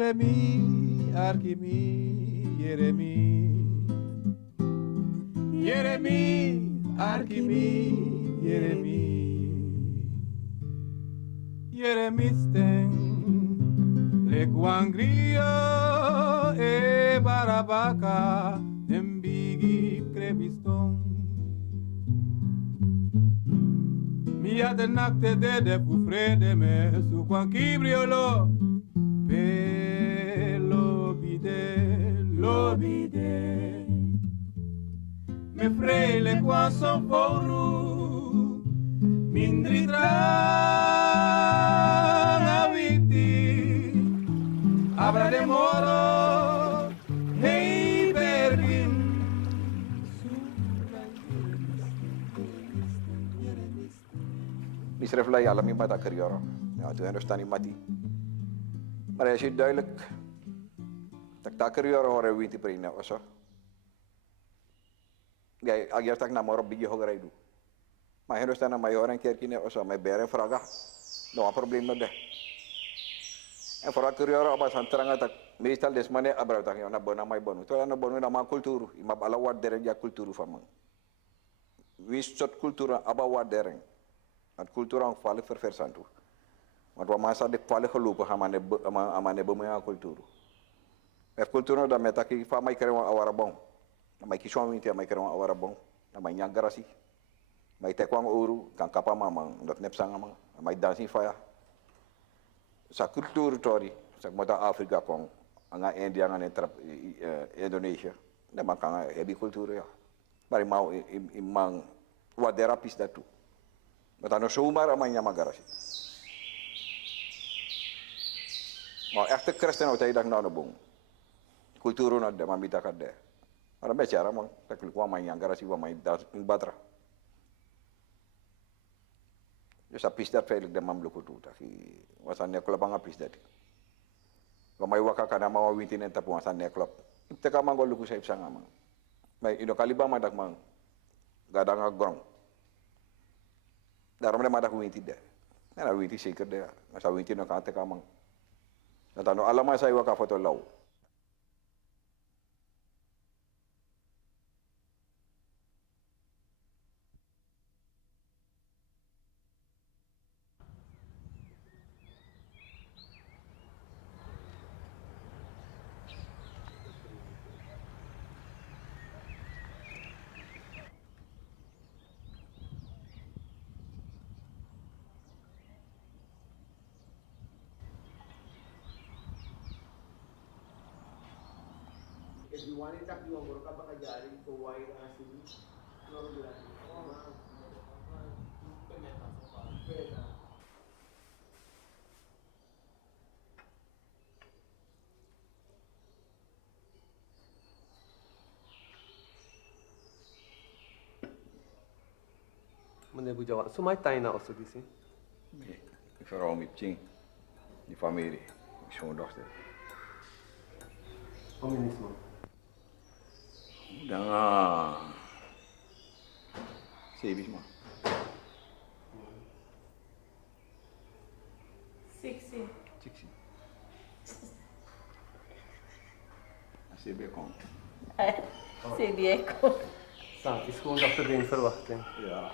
Jeremy, Arkimi, Jeremy. Jeremy, Arkimi, Jeremy. Jeremy Steng, Le Quangrio, E Barabaca, Dembigi, Creviston. Mia de nakte de fufrede me su quanquibriolo pe lobide me freile qua son foru mindri aviti abra de moro hey bergin. Misref la alam yung mata karyoro. Ja, toen understand mati. Maar als je duidelijk tak karyoro hoor winti prina oso. Ja, agar tak na moro bigi hogar idu. Maar understand na mayor en kerkine oso, may bere fraga. No problem de. En fraga karyoro abas antaranga tak meestal desmane abra tak na bona may bonu. To na bonu na ma kulturu, imab alawat dereng ja kulturu famang. Wis sot kultura abawat dereng. At kultura ang fale verversantu. Want wa masa de fale gelopen amane bemaya kulturu. Kultura da meta ki fa mai kere awara bom. Mai ki so minti mai kere awara bom. Mai nyagarasi. Mai tekwang uru kan kapa mamang dot nep sanga mang. Mai dansi fa. Sa kultur tori, sa mota Afrika kong anga India ngane trap Indonesia. Da makanga hebi kultura ya. Bari mau imang wadera pis datu. Matano zomaar aan mijn magarasi. Maar echte christen uit hij dag nou de boom. Kultuur nou de maar bita kadde. Maar een beetje man, dat ik kwam mijn magarasi kwam mijn dat in batra. Dus dat pis dat veilig de mam lukutu. Dat was aan neklop aan pis dat. Kwam mijn wakka kana maar wintin en tapu was aan neklop. Ik teka man goluku saip sanga man. Maar ino kaliba man dak man. Gadanga grong. Daarom ada madak winti deh. Nana winti zeker deh. Masa winti no kate kamang. Natano alama sa iwa ka foto law. If you want it up, you want to work so why Meneer Boedjawan, so my time now also this. Nee, ik verrouw met Ching, die familie, mijn schoondochter. Communisme. Dan Sebis man. 60. CB komt. CB komt. Sa, is gewoon dat din verwachting. Ja.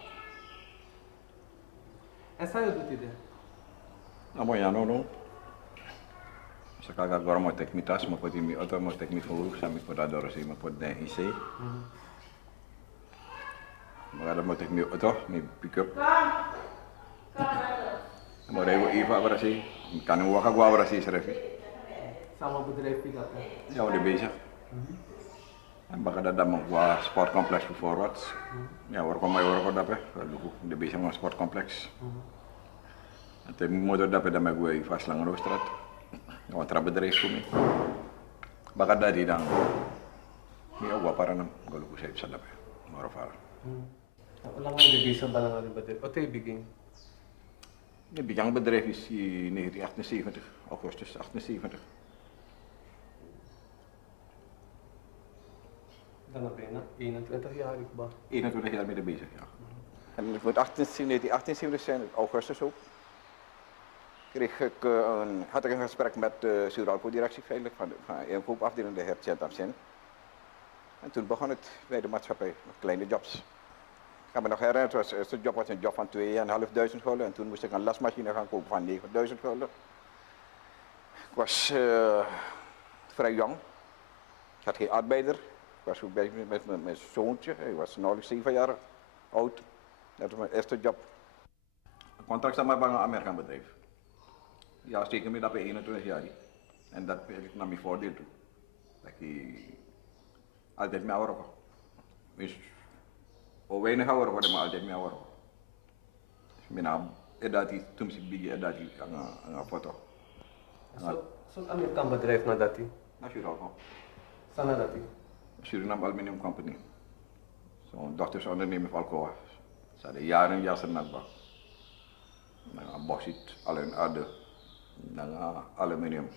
En sa doet dit? Nou, maar ja, no. Saka agora mo tek mitas mo podi mi auto mo tek mi fulu sa mi poda doro si mo pod den IC. Magada mo tek mi auto mi pick up. Mo rewo Eva agora si kan mo waka gua agora si srefi. Sama bedrijf dat. Ja, we bezig. En baka dada mo gua sportkompleks voor voorwaarts. Ja, waar kom maar waar dape. De bezig mo sportkompleks. En te motor dape da me gua vast lang roostrat. Ja, trabedrijf voor mij. Baka dadi dan. Mi agua para nam golo ko sa ipsa dape. Moro fara. Ulang ang divisa ba ng bedrijf? O tayo biging? De bigang bedrijf is in 1978, augustus 78. Dan na bijna 21 jaar ba? 21 jaar mee bezig, ja. En het moet 1978 zijn, augustus ook. had ik een gesprek met de Suriname-directie van de inkoopafdeling, de heer Tjentamsen. En toen begon het bij de maatschappij met kleine jobs. Ik kan me nog herinneren, de eerste job was een job van 2.500 gulden en toen moest ik een lasmachine gaan kopen van 9.000 gulden. Ik was vrij jong, ik had geen arbeider, ik was ook bezig met mijn zoontje, hij was nauwelijks 7 jaar oud. Dat was mijn eerste job. Een contract staat maar bij een Amerikaans bedrijf. Ja, zeker met dat bij 21 jaar. En dat heb ik naar mijn voordeel toe. Dat ik altijd mee houden. Dus, hoe weinig houden worden, maar altijd mee houden. Dus, dat hij toen ik begin dat hij een foto. Zo'n Amerikaans bedrijf na dat hij? Na Suriname. Sana dat hij? Suriname Aluminium Company. Zo'n dochtersondernemer van Alcoa. Ze hadden jaren jassen nakba. Dan bauxiet, alleen aarde, dan aluminium.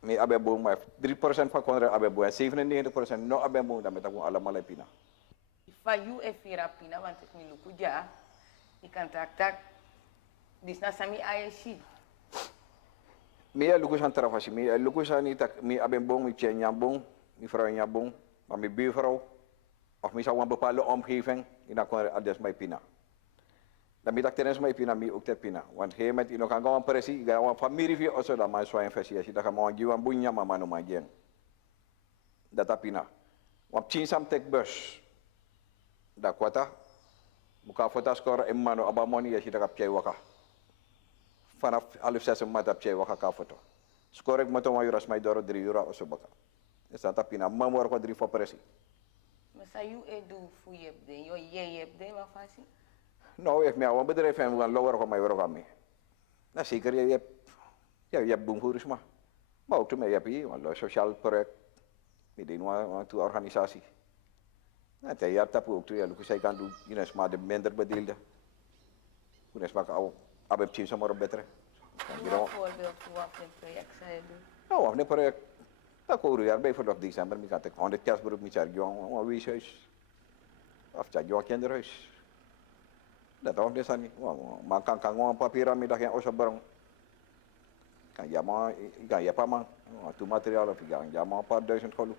Mee abeboom, maar 3% van kontra abeboom en 97% no abeboom, dan met dat allemaal lepina. Van you e fira pina, want ik mi luku ja. Ik kan tak. Dis na sami ayeshi. Meer lukus aan trafasi, meer lukus aan niet dat meer abeboom, meer tjenjambong, meer vrouwenjambong, maar meer buurvrouw, of meer zou een bepaalde omgeving, in dat kon adres mij pina. Dan moet ik tenens mij pina, mij ook te pina. Want hij met ino kan gaan pressie, ik ga een familie via also dat maar zo infectie, als je dat kan maar een bunya, maar man maar geen. Dat pina. Want chinsam tek bus, dat kwata, buka foto score en mano abamoni als je dat kapje waka. Vanaf 5:30 mat apje waka ka foto. Score ik moto mayuras mij door 3 euro also baka. Is dat pina, mamor ko 3 voor pressie. Maar sa you e do fu yebde, yo yebde ma fasi. Nou, ik heb een bedrijf en we gaan lower van mij werk mee. Nou, zeker, je hebt boemvoerisme. Maar ook toen heb je een sociaal project met een organisatie. Nou, dat jaar tapu ook toen je ook kan doen, je is maar de minder bedeelde. Hoe is maar al, abeb tien zomaar op beter. Een voorbeeld van wat een project zij doen. Nou, een project, dat koor jaar bijvoorbeeld december, ik had 100 kerstberoep met jaar jong, een weeshuis. Of dat jong kinderhuis. Dat ook niet aan, maar kan gewoon papieren met dat geen ossenbrong. Kan je maar, ik kan je pa man, toen materiaal of ik kan je maar een paar duizend gulden.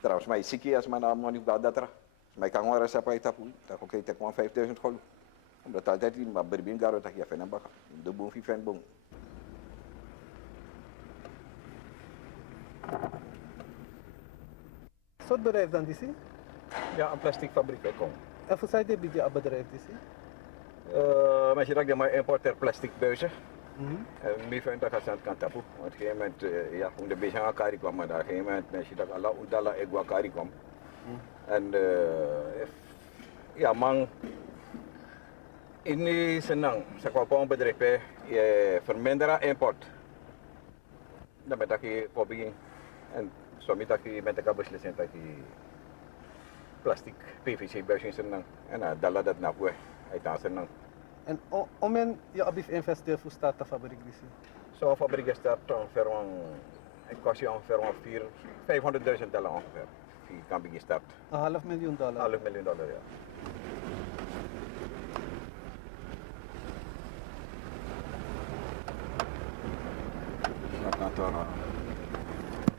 Trouwens, mij ziek als mijn naam niet gaat dat er. Mij kan gewoon recept uit tapu, dat ook ik gewoon 5.000 gulden. Omdat altijd in maar berbin garo dat je van bakken, de boom van boom. Soort bedrijf dan die zie? Ja, een plasticfabriek kom. En voor zij die bedrijf die zie? Maar je dat maar importeer plastic buizen. En meer van dat gaat kan tapu. Op een gegeven moment, ja, om de beetje aan kari kwam, maar op een gegeven moment, mensen dat alla udala egwa kari kwam. En ja, man, ini senang, sekolah pun bedrijf verminderen import. Dan met dat je probeert en zo met dat je met elkaar beslissen dat je plastic PVC buisje senang en dat naar voren uit senang. En om en je abif investeert voor start de fabriek die zie? Zo'n fabriek start ongeveer het kost je ongeveer $500,000 ongeveer. Je kan beginnen starten. $500,000? $500,000, ja. Naar kantoor.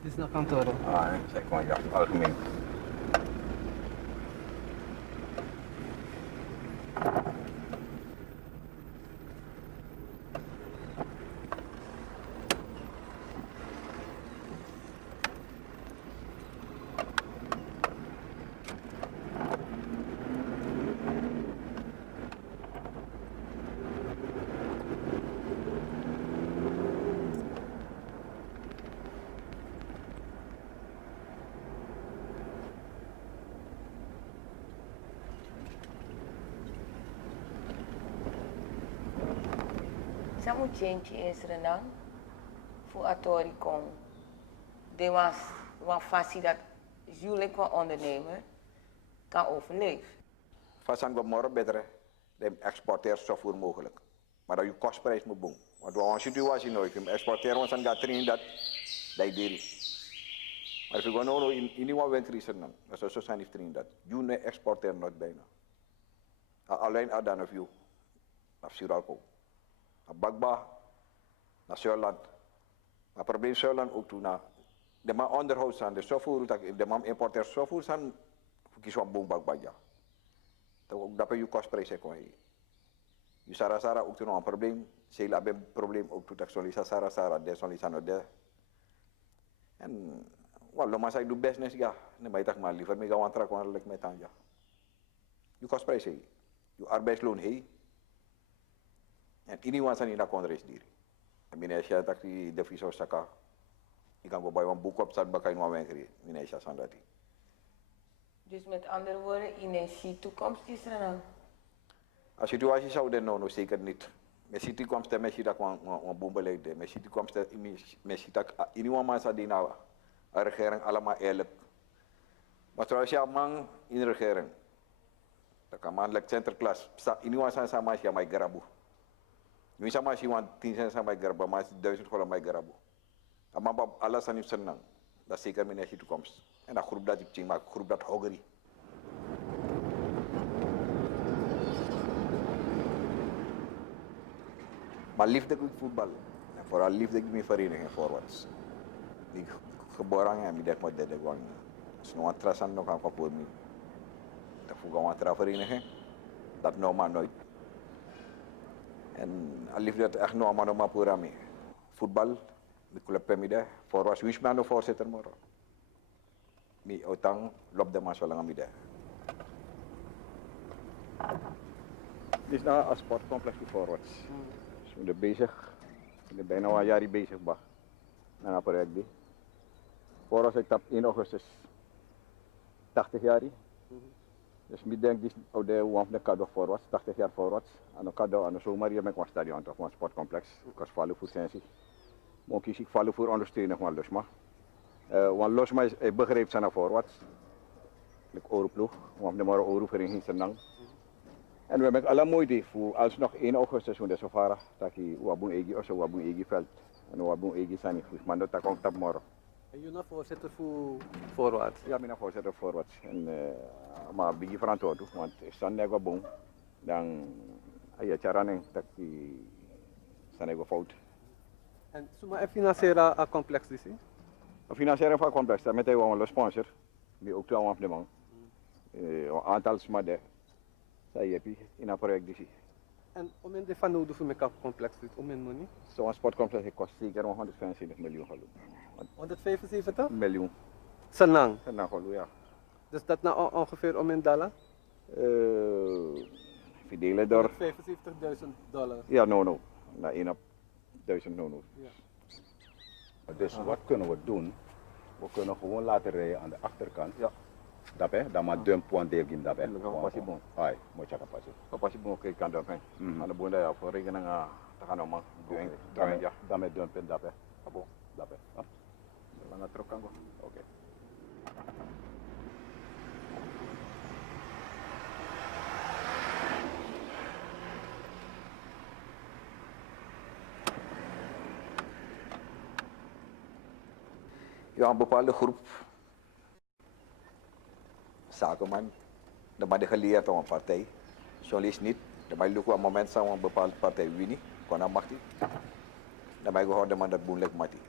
Dit is naar kantoor? Ah, zeg gewoon ja, algemeen. Samu change in Sranan voor Tori kon. De was fasie dat jullie qua ondernemer kan overleven. Vasan we morgen beter de exporteren zo voor mogelijk. Maar dat je kostprijs moet doen. Want we hebben een situatie nooit. We exporteren ons aan gaat erin dat deel. Maar als we gewoon in nieuwe winkelisen dan, dat zo zijn erin dat. Je ne exporteren nooit bijna. Alleen aan of je, naar Suriname, naar Bagba, naar Zuidland. Maar het probleem Zuidland ook toe naar de man onderhoud zijn, de software dat de man importeert software zijn, kies wat boom Bagba ja. Dat je kostprijs kon je. Je Sara ook toen nog een probleem, ze hebben een probleem ook toen dat solisa Sara, de solisa no de. En wat lo maar doe business ja, nee maar ik maar liever me gaan aantrekken aan met Tanja. Je kostprijs je, je arbeidsloon je. En iedereen zijn in dat kon reisdieren. En meneer dat die de viso saka, ik kan go bij een boek op staat bij een winkel, meneer san dat. Dus met andere woorden, in een toekomst is er dan. Als situatie zou dan nou zeker niet. Met die toekomst dan met dat een boembeleid, met die toekomst met dat iedereen mensen die nou een regering allemaal eerlijk. Maar trouwens ja man in de regering, dat kan man like centerklas, iedereen zijn sama ja mij garabu. Nu sama si want 10 cent sama garabu, maar 1000 dollar mij garabu. Maar alles zijn niet senang. Dat zeker met die toekomst. En dat groep dat ik ching maak, groep dat hogeri. Maar liefde ik voetbal. En vooral liefde ik mijn vereniging voorwaarts. Ik geboren en ik denk dat ik gewoon snel trasan nog aan voor me. Dat voel ik gewoon vereniging. Dat normaal nooit. En liefde dat echt normaal voor me. Voetbal, de club pemide, voorwaarts wish me aan de voorzitter morgen. Mi utang loop de mas walang amida. Dit is nou een sportcomplex voorwaarts. Dus we zijn bezig, we zijn bijna een jaar bezig naar het project. Voorwaarts ik tap 1 augustus 80 jaar. Dus ik denk dat de cadeau voorwaarts, 80 jaar voorwaarts. En een cadeau aan de zomer hier met een stadion toch een sportcomplex. Ik was vallen voor sensie. Maar kies ik vallen voor ondersteuning van Lusma. Want Lusma is begreep zijn voorwaarts. Ik oorploeg, want de morgen oorvereniging Senang. En we hebben alle moeite voor als nog 1 augustus van de sofara dat je wabung egi of zo wabung egi veld en wabung egi zijn niet maar dat komt op morgen. En je bent voorzitter voor voorwaarts? Ja, ik ben voorzitter voorwaarts. En maar ben je verantwoordelijk, want is dan nego boom dan je charaning dat je zijn nego fout. En suma e financiera a complex disi? Een financiering van complex, dat met een sponsor, die ook toe aan de man. Een aantal smade, zij heb je in een project disi. En om in de van nodig voor elkaar complex dit, om in money? Zo'n sportcomplex kost zeker 175 miljoen geloof. 175 miljoen. Senang? Senang geloof, ja. Dus dat nou ongeveer om in dollar? Verdelen door... $75.000. Ja, no. Na 1 op 1000 no. Ja. Dus wat kunnen we doen? We kunnen gewoon laten rijden aan de achterkant. Ja. Dat hè, dan maar dump one deel in dat hè. Possible. Ai, moet je kapasje. Possible oké kan dat hè. Aan de boende ja voor rekening te gaan man. Ja. Dan met dump in dat hè. Abo, dat hè. Dan gaat trok kan go. Oké. Ja, een bepaalde groep zakenman, dat maar de geleerd aan een partij, journalist niet, dat maar ook een moment zou een bepaalde partij winnen, kon dat mag niet, dat maar gehoord dat man dat boenlijk mati.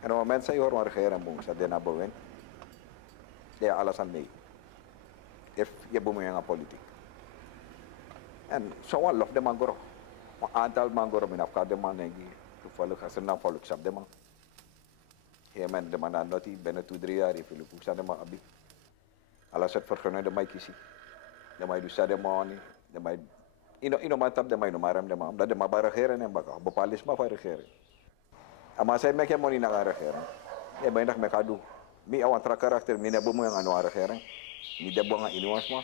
En op een moment zei je hoor maar regeren boem, dat de nabewen, daar alles aan mee. Je boem je aan politiek. En zo'n lof de man goro, een aantal man goro min afkaar de man en toevallig als er nou volks op de man. Ja, men de man aan dat hij binnen 2-3 jaar heeft wil ik de man abi. Alles het vergunning de mij kiezen. De mij dus de man niet. De mij ino man tap de mij no maram de man. Dat de man bij regeren en baka bepaald is maar van regeren. Maar zij mek je money naar regeren. Ja, ben ik mek adu. Mi awan tra karakter mi ne bomo yang anu regering. Mi de bonga inuans ma.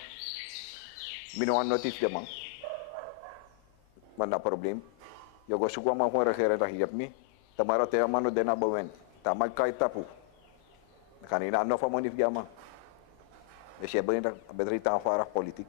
Mi no notif de man. Maar dat probleem. Je go zoeken maar voor regeren dat je hebt me. Tamara te amano dena bawen. Tamai kai tapu. Kan ina no fa monif gama. Dus je bent er bedrijf aanvaardig politiek.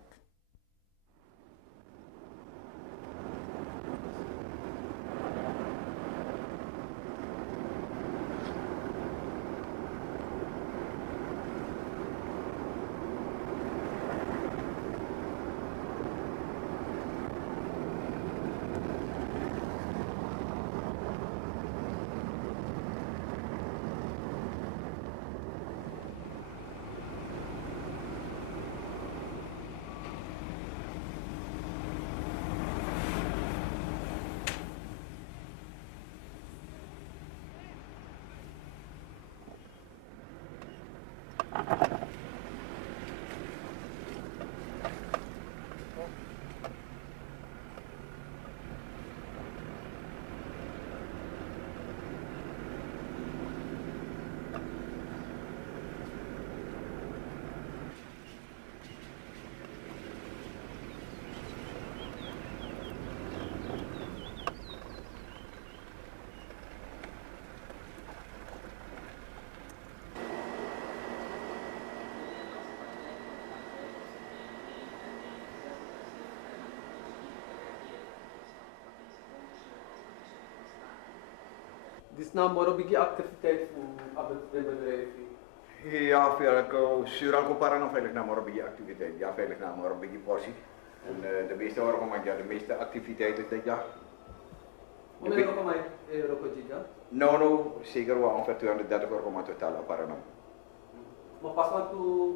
Dit is nou maar een beetje activiteit voor het bedrijf. Ja, veilig. Suriname Paramaribo veilig naar maar een beetje activiteit. Ja, veilig naar maar een beetje portie. En de meeste horen ja, de meeste activiteiten dit jaar. Hoe veel ook maar dit jaar? No, zeker wel ongeveer 230 euro totaal op Paramaribo. Maar pas wat toe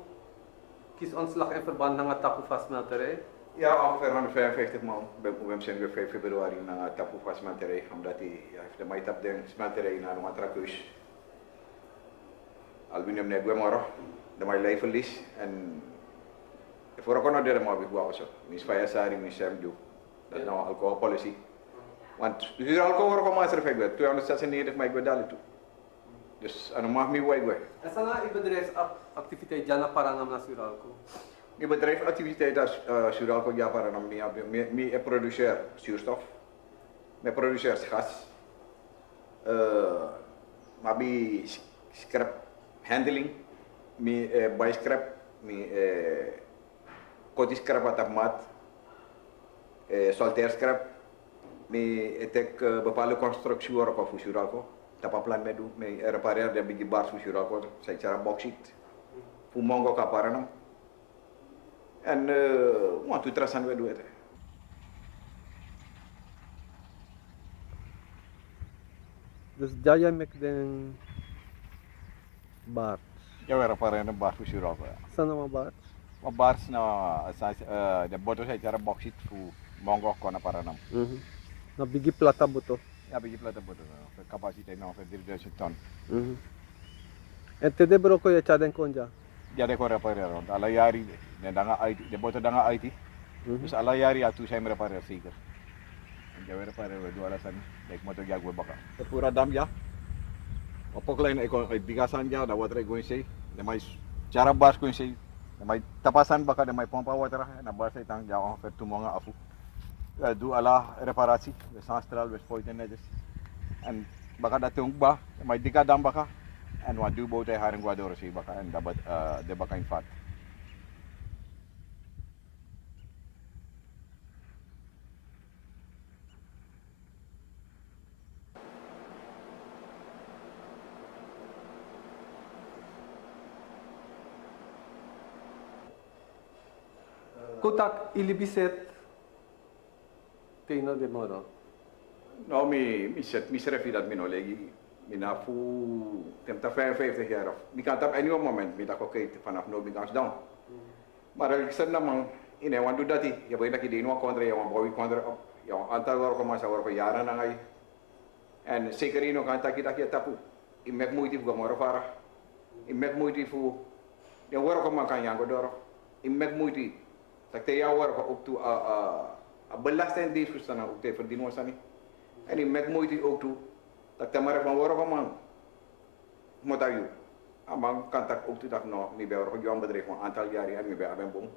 kiesontslag in verband met het tapu vastmelterij? Ja, ongeveer 155 man. We zijn weer 5 februari naar het tapu vastmelterij, omdat hij heeft de mij tap de smelterij naar de matrakus. Aluminium net morgen, de mij lijfverlies en voor ook nog de maar weer zo. Mis via sari, mis hem doe. Dat is nou alcoholpolicy. Want hier alcohol wordt maar effect werd 296 mij bedalen toe. Dus en dan mag me wel. En sana ik bedrijfsactiviteit jana Paranam naar Suralco. Je bedrijfsactiviteit als Suralco ja Paranam me produceer zuurstof, me produceer gas, maar me scrap handling, me buy scrap, me koti scrap wat mat, soltair scrap, me etek bepaalde constructie work of Suralco. Tapa plan me doen, me repareer de bigi bars voor Suralco, zij cara bauxite, voor mongo ka Paranam. En want tu trasan we doen het. Dus jij maakt een baard. Ja, we repareren een bar voor Suralco. Saan naman baard? Maar bars na de boto zij cara bauxite voor mongo ko na Paranam. Na bigi plata buto. Ja, bigi plata boto. Capaciteit nou 3000 ton. En tede bro ko ya chaden konja. Ja, de ko repareren. Alla jari de boto danga IT. Dus alla jari atu zijn repareren zeker. En ja, we repareren we doen alles aan. Like motor jag we baka. De pura dam ja. Op klein ik bigasan ja, da water ik going say. De mais cara bars going say. De mai tapasan baka de mai pompa water na bars ay tang ja ongeveer tumonga afu. Ja, doe alla reparatie. We sanstral we spoiten netjes. En baka datong ba, de mai dika dam baka. En wat doe boot hij haring guadoro si baka en dapat de baka in fat. Kotak ilibiset teno de moro. Nou, mi refi dat mino legi. Mina fu temta 55 jaar of. Mi kan tap any moment mi tak oké vanaf no mi kan down. Maar ik zeg naman in een doe dat je weet dat je die nog kontra je wan boy kontra op. Je aantal werk maar zou voor jaren na ngai. En zeker in nog kan tak je tapu. Ik mek moeite voor moro vara. Ik mek moeite voor de werk maar kan jango door. Ik mek moeite tak te jou werk op toe a belasting die verstaan ook te verdienen was niet. En ik mek moeite ook toe dat de maar van werk man moet dat je. Amang kan tak ook toe dat no mi bij werk jouw bedrijf een aantal jaren en mi bij aben boom.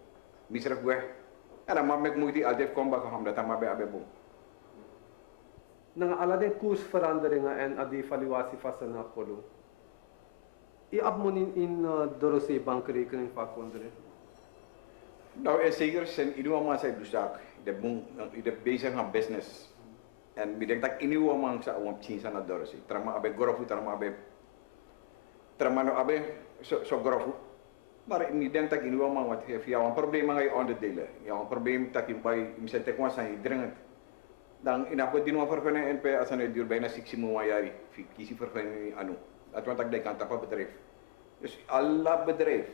Misref weg. En dan mek moeite altijd kom bak ham dat maar bij aben boom. Nang allerlei koersveranderingen en de evaluatie van zijn polo. Je abmonin in Dorosé bankrekening van konderen. Nou, in zekere zin, ieder man zei dus dat de bezig aan business. En ik denk dat ieder man zou om tien zijn naar Dorosé. Trama abe gorofu, trama no abe so gorofu. Maar ik denk dat ieder man wat heeft, ja, een probleem aan je onderdelen. Ja, een probleem dat je bij je te kwam zijn dringend. Dan in dat die nog vergunning NP als een duur bijna 6 jaar kies vergunning anu. Dat want ik denk aan dat bedrijf. Dus alle bedrijf,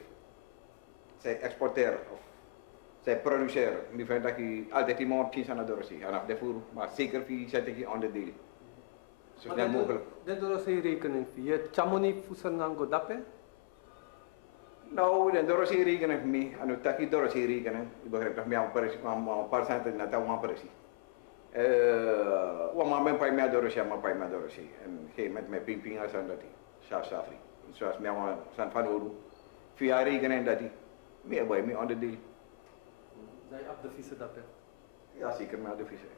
zij exporteren of zij produceren. Ik vind dat je altijd iemand op 10 aan de doorzie. En daarvoor, maar zeker voor zet ik onderdeel. Zo snel mogelijk. De doorzie rekening je chamoni fusan godape? Nou, de doorzie rekening voor mij. En dat je doorzie rekening. Ik begrijp dat mij een paar centen naar dat precies. Wama ben pai me doorzie, maar pai me doorzie. En geen met mijn pimping als aan dat hij. Safri. Zoals mij zijn van oud. Via rekening dat hij. Meer bij mij onderdeel. Zij op de vissen dat. Ja, zeker maar de vissen.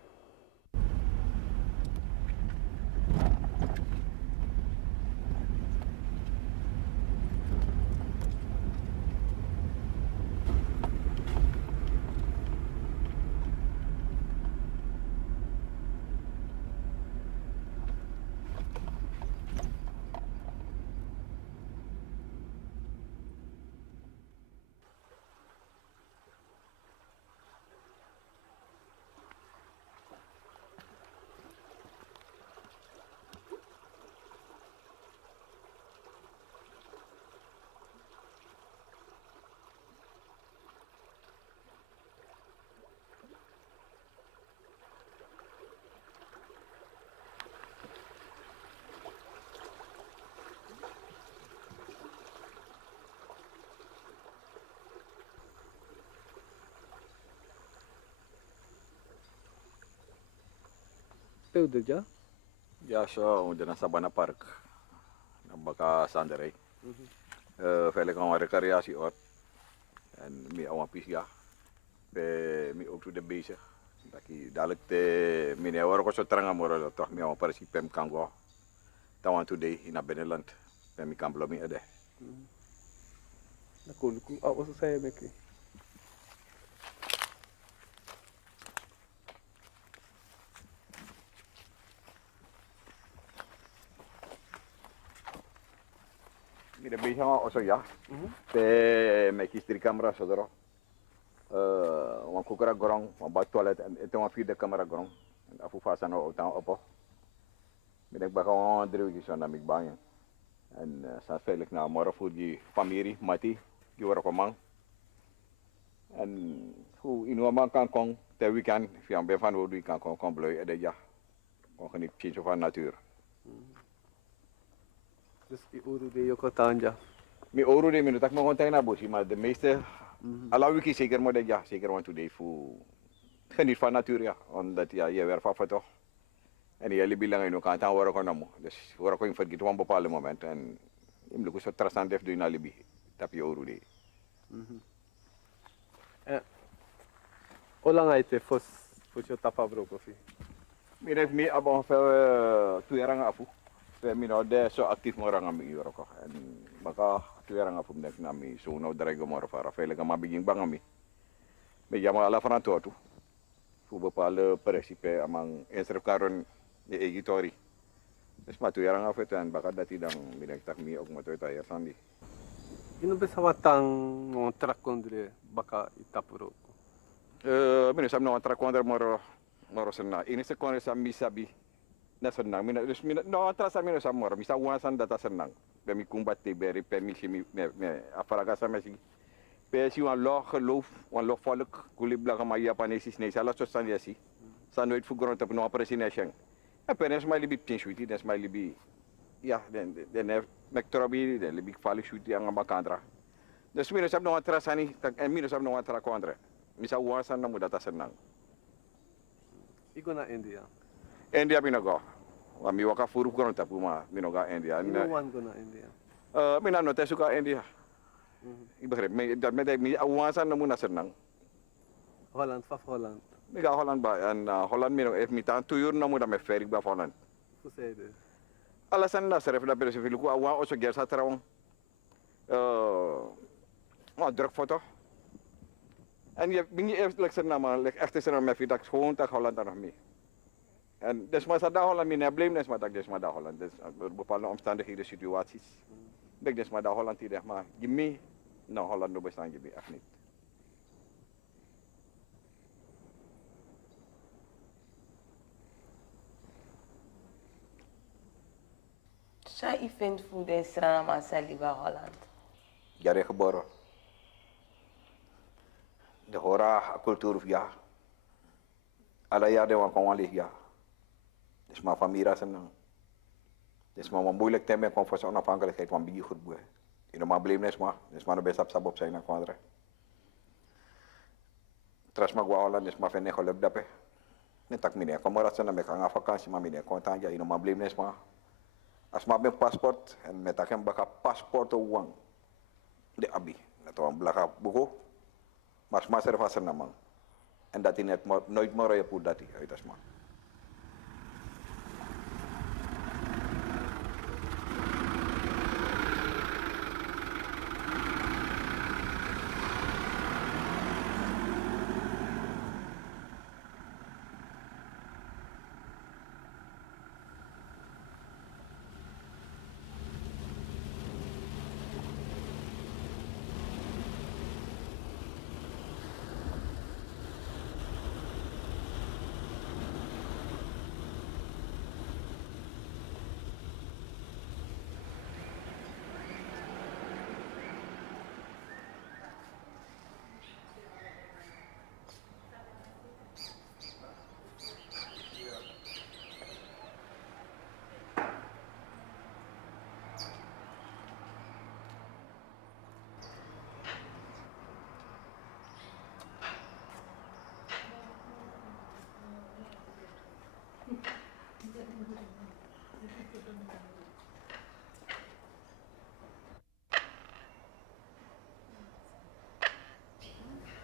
Speelde ja? Ja, zo, de Sabana Park. Dan baka sanderij. Veilig aan recreatie ort. En meer aan pisja. Meer ook toe de bezig. Dat je dadelijk de meneer hoor zo trang amor toch meer aan parasi pem kan go. Tawan today in het binnenland. Pem kan blomi ede. Dat kon ik ook zo zeggen met je. Mira, bezig also ja. Pe me kistri camera sodoro. Wan kukura gorong, wan bad toilet en ete wan vierde camera gorong. En afu fasa no otan opo. Mira ik baka wan drewiki so na mik bangen. En sa veilig na moro voor die familie, mati, die wara ko mang. En hoe inu man kan kon te weekend, fiam be van wo du kan kon bleu ede ja. Kon geniet change van natuur. Dus die uru de joko tanja. Mi oru de minutak mo kontay na bosi, maar de meeste alle wiki zeker maar ja, zeker want today voor geniet van natuur ja, omdat ja je werf af toch. En je bilang ino kan tan wara ko namo. Dus wara ko vergeten op een bepaald moment en im lukus so trasan def do inalibi tapi oru de. Hoe lang het voor je tapa broko fi? Mi ref mi abon fel tuerang afu. Mino de so actief morang ami yoro ko en baka tuerang afu nek nami so no drego moro para fele ka mabiging bangami. Me jama ala fana totu. Fu bepaalde principe amang instrep karon de editori. Dus ma tuerang afu en baka dati dang minek tak mi og motoy tayo sandi. Ino ba sa watang ng truck kondre baka itapuro? Mino sam no tra kondre moro sena. Ini se kondre sam misabi. Na senang, dus no atrasa mino sa moro, misa wasan data senang. Bemi kumbate beri permisi me afaraga sa mesi. Pe si wan lo geloof, wan lo volk, kulibla ka maya panesis ne sala so san yasi. Sa nooit fu grond op no presination. En penes mai libi pinsuiti, des mai libi ja, den mektrobi, den libi fali shuti ang makandra. Dus mino sab no atrasa ni, en mino sab no atra kondre. Misa wasan na mo data senang. Iko na India. India binago. Kami waka furu kono tapi ma binaga India. Ino wan ko na India. Mina no te suka India. Ibagrep me mi awasan na muna senang. Holland, Holland. Ik ga Holland bij en Holland heeft me aan 2 uur nog moet met ferry bij Holland. Hoe zei je? Alasan dat seref dat beres veel ku awa oso gersa trouwen. Druk foto. En je ben je eerst lekker nama echt is er met dat gewoon dat Holland daar nog mee. En desma dat Holland mee ne blame desma dat desma dat Holland dus bepaalde omstandigheden situaties. Ik desma dat Holland hier maar je mee naar Holland no bestaan je mee echt niet. Zij vindt voor de Sranan Tongo Holland. Jare geboren. De hora cultuur via. Alla jaren wan kon wali ja. Dus mijn familie is een. Dus mijn moeilijk thema komt voor zijn onafhankelijkheid van bier goed boe. In mijn bleefnis maar. Dus mijn best op zijn naar kwadra. Terus maar Holland dus maar vinden geluk daarbij. Net tak mine kom maar zijn met gaan vakantie maar mine kon tanja in mijn bleefnis maar. Als maar mijn paspoort en met dat hem baka paspoort wang. De abi. Dat was een blaka buku. Maar sma serva sana man. En dat in het nooit meer je poet dat uit as man.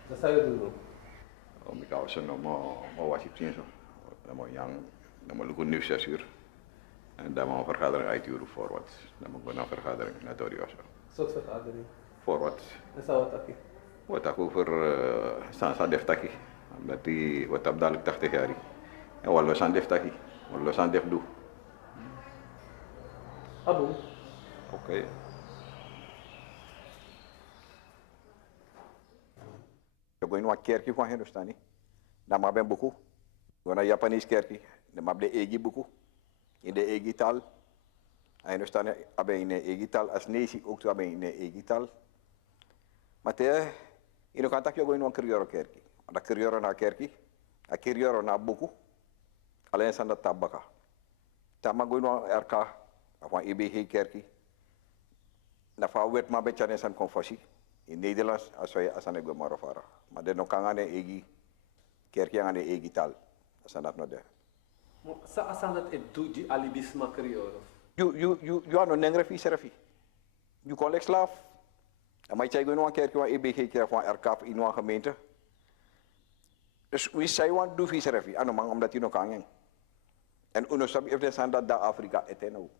Wat zou je doen? Ik hou ze nog maar was ik zien zo. Dan moet jang, dan moet ik nu 6 uur. En dan moet ik een vergadering uituren voor wat. Dan moet ik een vergadering naar TORI FU OSO. Soort vergadering? Voor wat? En zou wat akkie? Wat ik over Sansa Deftaki. Omdat die wat op dadelijk 80 jaar. En wat los aan Deftaki. Wat los aan Def doe. Abu? Oké. Ik ga in een kerkje van Hindustan. Dan heb ik een boek. Ik ga naar een Japanese kerkje. Dan heb ik een eigen boek. In de eigen taal. En Hindustan heb ik in de eigen taal. Als Nederland ook heb ik in de eigen taal. Maar in de kant heb ik een kerkje. Dat kerkje naar kerkje. Dat kerkje naar boek. Alleen zijn dat tabaka. Dan heb ik een RK. Van EBG kerkje. Dan heb ik een beetje aan confusie. In Nederlands, als je aan het Marofara. Maar de nog kan aan de eigen kerkje aan de eigen taal. Dat is dat nog daar. Sa asan dat het doet die alibisme creëren? You are no nengre viserafi. You collect slaaf. En maar jij gaat nog een kerkje van EBG kerk van RK in een gemeente. Dus wie zei want doe viserafi? Ano man omdat je nog kan. En unosab heeft de standaard dat Afrika eteno.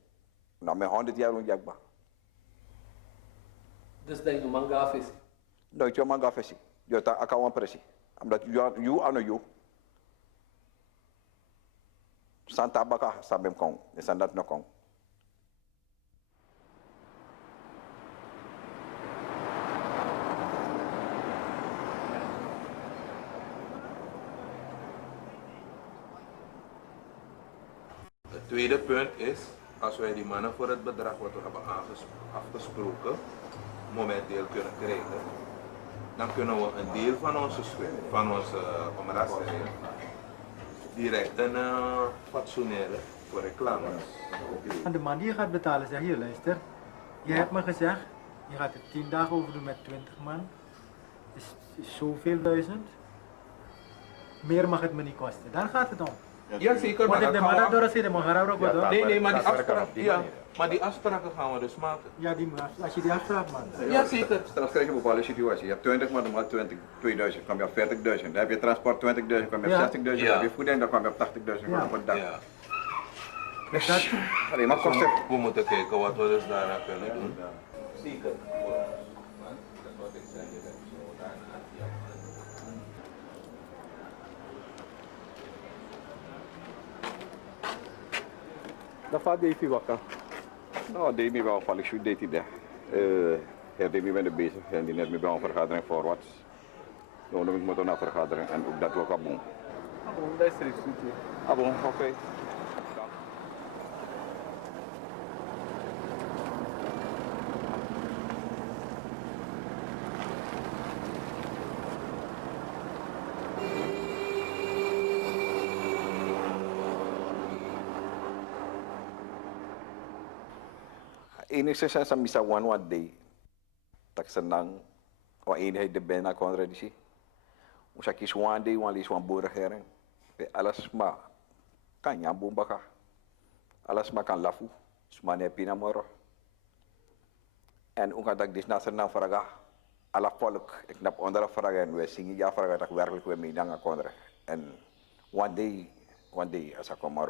Nou met 100 jaar onjagba. Dus dat je een manga vis? No, je manga vesi. Je ta akawan presi. Omdat you ano you. Santa baka sabem kong. De standaard no kong. Het tweede punt is, als wij die mannen voor het bedrag wat we hebben afgesproken, momenteel kunnen krijgen, dan kunnen we een deel van onze schuld, van onze omrasting, direct een fatsoeneren voor reclame. Aan de man die je gaat betalen zegt, hier luister, je hebt me gezegd, je gaat er 10 dagen over doen met 20 man, is zoveel duizend, meer mag het me niet kosten, daar gaat het om. Ja, zeker. Want Maar de dat gaan we manadoro zit, de Maharabro Ja, Godo. Nee, maar die Dat werkt afspraken, op die ja, manier. maar die afspraken gaan we dus maken. Ja, als je die afspraak maakt. Ja, zeker. Straks krijg je een bepaalde situatie. Je hebt 20 man, maar 2000, kwam je op 40.000. Dan heb je transport 20.000, kwam je op Ja. 60.000. Ja. Dan heb je voeding, dan kwam je op 80.000 Ja. op een dag. Ja. Dus dat, Alleen maar kosten. We moeten kijken wat we dus daaraan kunnen doen. Zeker. Dat is wat ik zei, je hebt zo daarna. Dat gaat even wakker. Nou, deed me wel van, ik shoot deed hij daar. Hij deed me met de bezig en die net me bij een vergadering voor wat. Nou, dan moet ik naar vergadering en ook dat ook al doen. Dat is er iets goed. Ah, bon, oké. Enigszins zijn ze misa one wat day. Tak senang o eenheid de bijna contradicie. Moest ik kies one day, one lees one burgeroorlog. Alles maar kan je bombaka. Alles maar kan lafu. Smane pinamoro. En ook dat ik dus naar Sranan vraag. Alle volk, ik heb andere vragen en we zingen ja vragen dat ik werkelijk weer mee dan gaan. En one day als ik kom maar.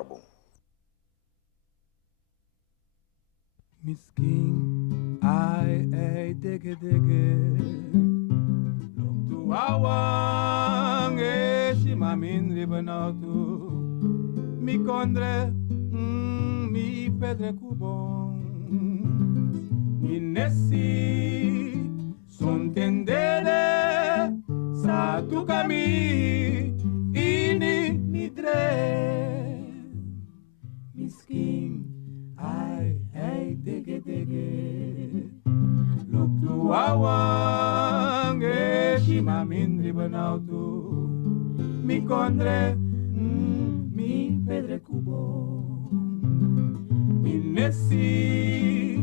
Misschien ai dege lok tu awang shima min ribanautu mi kondre mi pedre kubon mi nessi son tendere sa tu kami ini midre miskin ai dege lok tu awang shima min ribanautu mi kondre mi pedre kubo mi nessi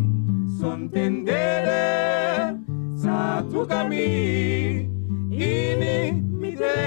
son tendere sa tu kami ini midre